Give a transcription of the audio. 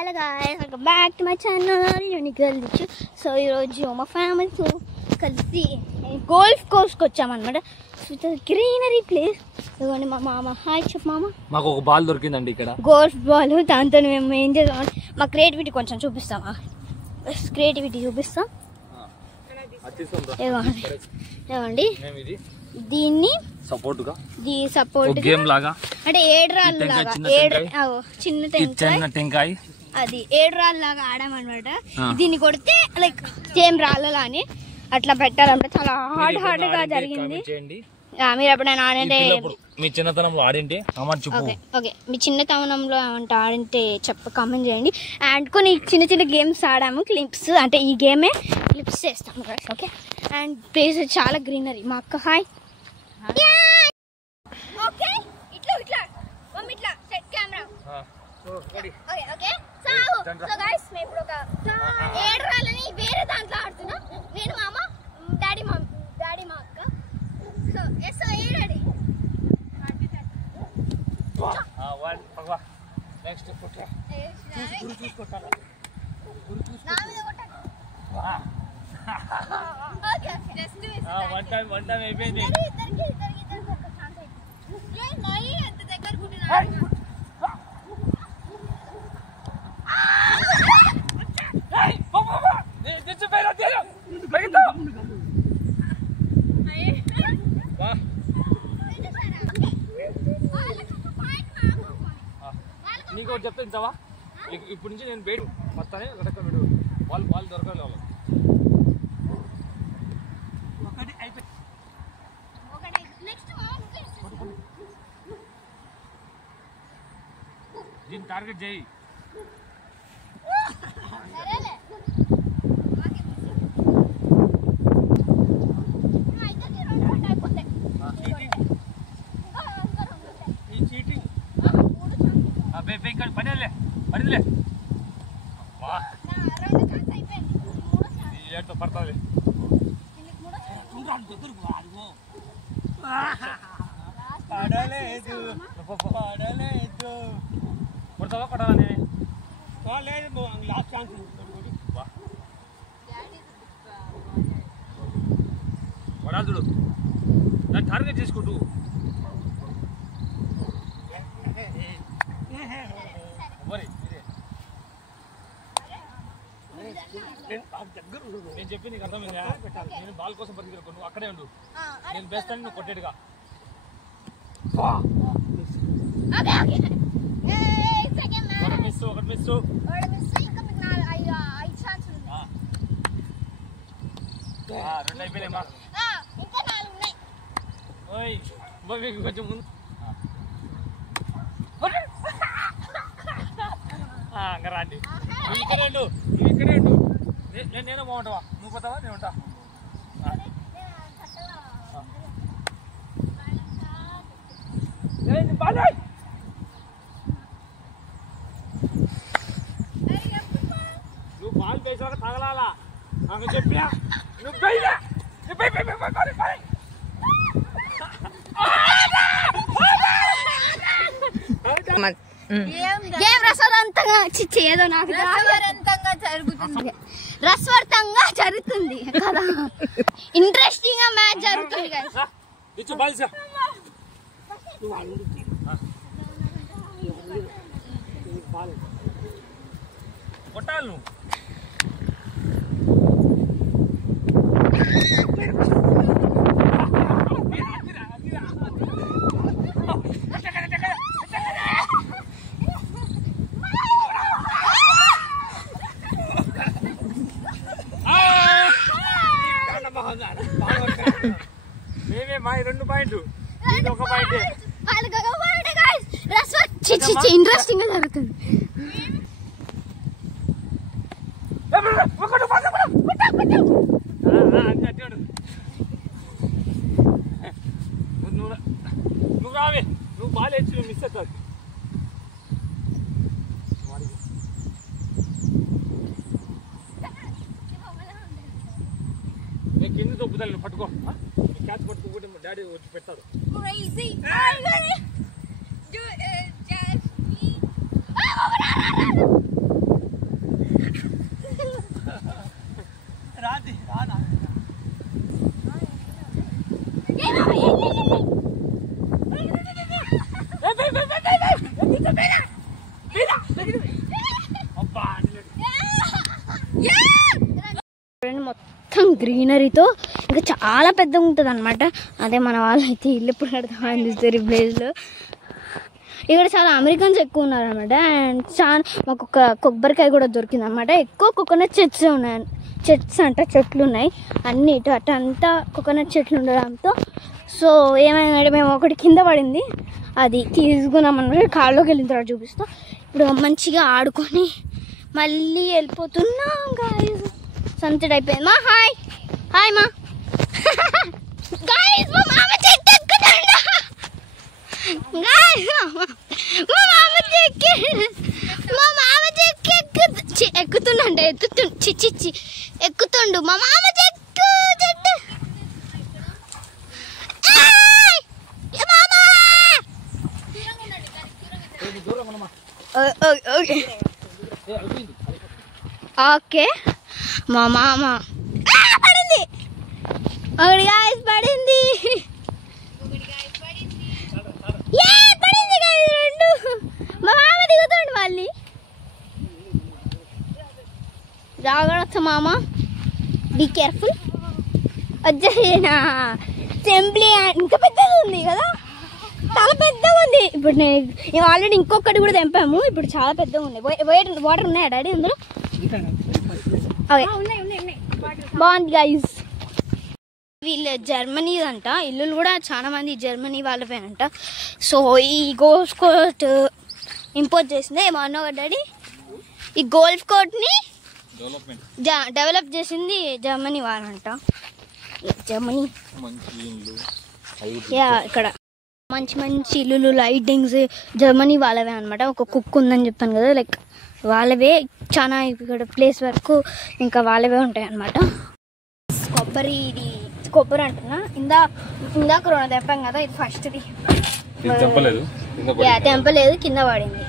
Hello guys, welcome back to my channel. Unique. So my family కలిసి golf కోర్స్కి వచ్చామన్నమాట. With greenery place. ఇదిగోండి మా మామ. హాయ్ చెప్పు మామ. మాకు ఒక బాల్ దొరికిందండి ఇక్కడ, గోల్ఫ్ బాల్. దాంతో మేము ఏం చేద్దాం, మా క్రియేటివిటీ కొంచెం చూపిస్తామా? క్రియేటివిటీ చూపిస్తాం. ఇవ్వండి దీన్ని సపోర్ట్ గేమ్ లాగా, అంటే 7 రాళ్ళు లాగా, చిన్న టెంకాయ, అది 7 రాళ్ళు లాగా ఆడామన్నమాట. దీన్ని కొడితే లైక్ సేమ్ రాళ్ళలా అని అట్లా పెట్టాలంటే చాలా హార్డ్ గా జరిగింది. మీరు ఎప్పుడైనా ఆడంటే, మీ చిన్నతనంలో ఆడింటే ఓకే మీ చిన్నతనంలో ఏమంటే ఆడింటే కామెంట్ చేయండి. అండ్ కొన్ని చిన్న గేమ్స్ ఆడాము, క్లిప్స్, అంటే ఈ గేమే క్లిప్స్ చేస్తాము. ఓకే, అండ్ ప్లేస్ చాలా గ్రీనరీ. మా అక్క హాయ్. ఓకే ఇట్లా set camera. Okay so guys మేము ఇప్పుడు ఒక 7 రాళ్ళని వేరే దాంట్లో ఆడుతున్నాం. నేను మామ, డాడీ మా అక్క. So yes ready. Next one time అయిపోయింది. నీకు ఒకటి చెప్తా ఇంతవా, ఇప్పుడు నుంచి నేను బయట మొత్తాన్ని వెనక విడు, వాళ్ళు దొరకలేదు. వాళ్ళు ఒకటి అయిపోయింది. దీన్ని టార్గెట్ చేయి. పడేలే పడతాలే. కొడతావా కొట్టాలా? లేదు, లాస్ట్ ఛాన్స్. కొడాలి చూడు, దాన్ని టార్గెట్ చేసుకుంటూ. నేను చెప్పి నీకు అర్థమైందా? నేను బాల్ కోసం పరిగెత్తుకో, నువ్వు అక్కడే ఉండు. నేను బెస్ట్ అని నువ్వు కొట్టేట్టుగా. ఒకటి మిస్. 2 అయిపోయినాయమ్మా. కొంచెం ముందు ఇంకా రాండి. నువ్వు ఇక్కడే ఉండు. నేను బాగుంటావా? నువ్వు పోతావా? నేను ఉంటా. నువ్వు బాల్ పేసాక తగలాలా నాకు చెప్పినా. నువ్వు రసవర్తంగా జరుగుతుంది కదా, ఇంట్రెస్టింగ్ గా మ్యాచ్ జరుగుతుంది. కొట్టాలి నువ్వు. మేమే మా 2 పాయింట్లు, ఇది 1 పాయింట్. ఇంట్రెస్టింగ్ గా జరుగుతుంది. నువ్వు రావే, నువ్వు బాల్ వేసి మిస్ అవుతావు. నేను కింద దొబ్బుతాను, నువ్వు పట్టుకో. క్యాచ్ పట్టుకుంటే డాడీ వచ్చి పెడతాడు. మొత్తం గ్రీనరీతో ఇంకా చాలా పెద్దగా ఉంటుంది అనమాట. అదే మన వాళ్ళైతే ఇల్లు ఎప్పుడు కడతామని చూస్తారు ఈ ప్లేస్లో. ఇక్కడ చాలా అమెరికన్స్ ఎక్కువ ఉన్నారనమాట. అండ్ చాలా మాకు ఒక కొబ్బరికాయ కూడా దొరికింది అనమాట. ఎక్కువ కోకోనట్ చెట్లు ఉన్నాయి అన్ని ఇటు అటు అంతా కోకోనట్ చెట్లు ఉండడంతో. సో ఏమైందంటే మేము ఒకటి కింద పడింది, అది తీసుకున్నామన్నమాట. కాళ్ళలోకి వెళ్ళిన తర్వాత చూపిస్తాం. ఇప్పుడు మంచిగా ఆడుకొని మళ్ళీ వెళ్ళిపోతున్నాం గాయస్. సన్సెట్ అయిపోయింది. మా హాయ్ హాయ్ మా గాయస్, మా మామ చెట్టు ఎక్కుతుండ. ఎక్కుతుండంట ఎక్కుతుండు మా మామ చెట్టు. ఓకే మా మామ పడింది, ఒకటి గాయస్ పడింది, రెండు. మా మామ దిగుతాడు మళ్ళీ. జాగ్రత్త మామ, బీ కేర్ఫుల్. వచ్చేనా టెంప్లీ ఇంకా పెద్దగా ఉంది కదా, చాలా పెద్దగా ఉంది. ఇప్పుడు మేము ఆల్రెడీ ఇంకొకటి కూడా తెంపాము, ఇప్పుడు చాలా పెద్దగా ఉంది. వాటర్ ఉన్నాయా డాడీ అందులో? బాగుంది గైస్. వీళ్ళు జర్మనీ అంట, ఇల్లులు కూడా చాలా మంది జర్మనీ వాళ్ళవే అంట. సో ఈ గోల్ఫ్ కోర్ట్ ఇంపోర్ట్ చేసింది ఏమన్నా డాడీ. ఈ గోల్ఫ్ కోర్ట్ని డెవలప్ చేసింది జర్మనీ వాళ్ళంట. జర్మనీ ఇక్కడ మంచి మంచి ఇల్లులు, లైటింగ్స్ జర్మనీ వాళ్ళవే అనమాట. ఒక కుక్ ఉందని చెప్పాను కదా, లైక్ వాళ్ళవే. చాలా ఇక్కడ ప్లేస్ వరకు ఇంకా వాళ్ళవే ఉంటాయి అన్నమాట. కొబ్బరి అంటున్నా, ఇందాక రెండు తెంపాం కదా, ఇది ఫస్ట్ది. తెంపలేదు, కింద పడింది.